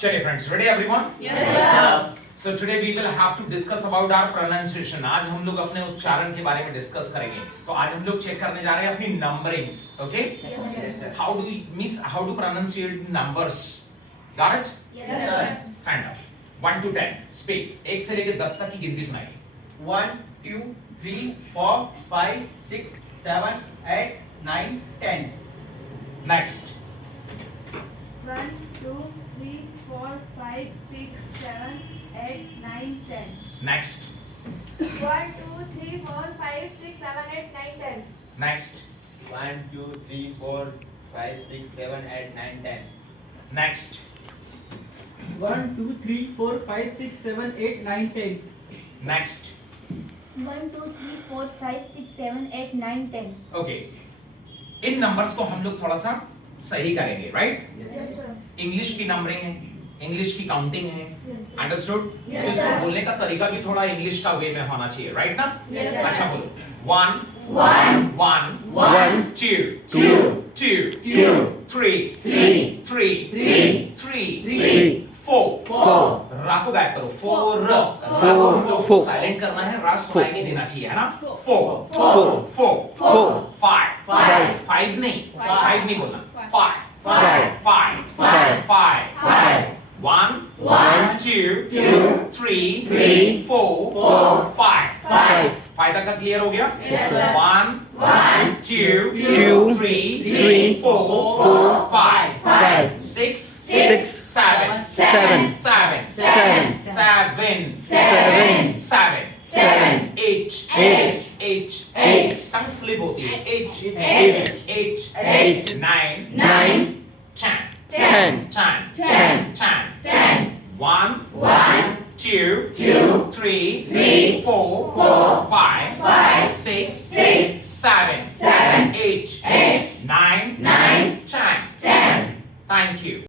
चलिए friends, ready everyone? Yes, sir. So today we will have to discuss about our pronunciation. आज हम लोग अपने उच्चारण के बारे में डिस्कस करेंगे. तो आज हम लोग चेक करने जा रहे हैं अपनी numberings, okay? Yes, sir. How to pronunciate numbers? Got it? Yes, sir. Stand up. 1 to 10. Speak. 1 से लेकर 10 तक की गिनती सुनाइए. 1, 2, 3, 4, 5, 6, 7, 8, 9, 10. Next. 1, 2, 3, 4, 5, 6, 7, 8, 9, 10. Next. 1, 2, 3, 4, 5, 6, 7, 8, 9, 10. Next. 1, 2, 3, 4, 5, 6, 7, 8, 9, 10. Next. 1, 2, 3, 4, 5, 6, 7, 8, 9, 10. Next. 1, 2, 3, 4, 5, 6, 7, 8, 9, 10. Okay. इन नंबर्स को हम लोग थोड़ा सा सही करेंगे, राइट? Yes, sir. इंग्लिश की नंबरिंग है, इंग्लिश की काउंटिंग है, अंडरस्टूड? Yes, इसको sir. बोलने का तरीका भी थोड़ा इंग्लिश का वे में होना चाहिए, राइट ना? Yes, sir. अच्छा बोलो. 1 1, 1 1, 2 2, 2 2, 3 3, 3 3, 3 4 4, रा को गायब करो. 4 रा को हम लोग को साइलेंट करना है, रा सुनाई नहीं देना चाहिए, है ना? 4 4 5 5 नहीं बोलना. 5 5 5 1 2 3 4 5 5 तक का क्लियर हो गया? Yes, sir. 1 2 3 4 5 6 7 8 टंग स्लिप होती है. 8 9 10 1 2 3 4 5 6 7 8 9 10. Thank you.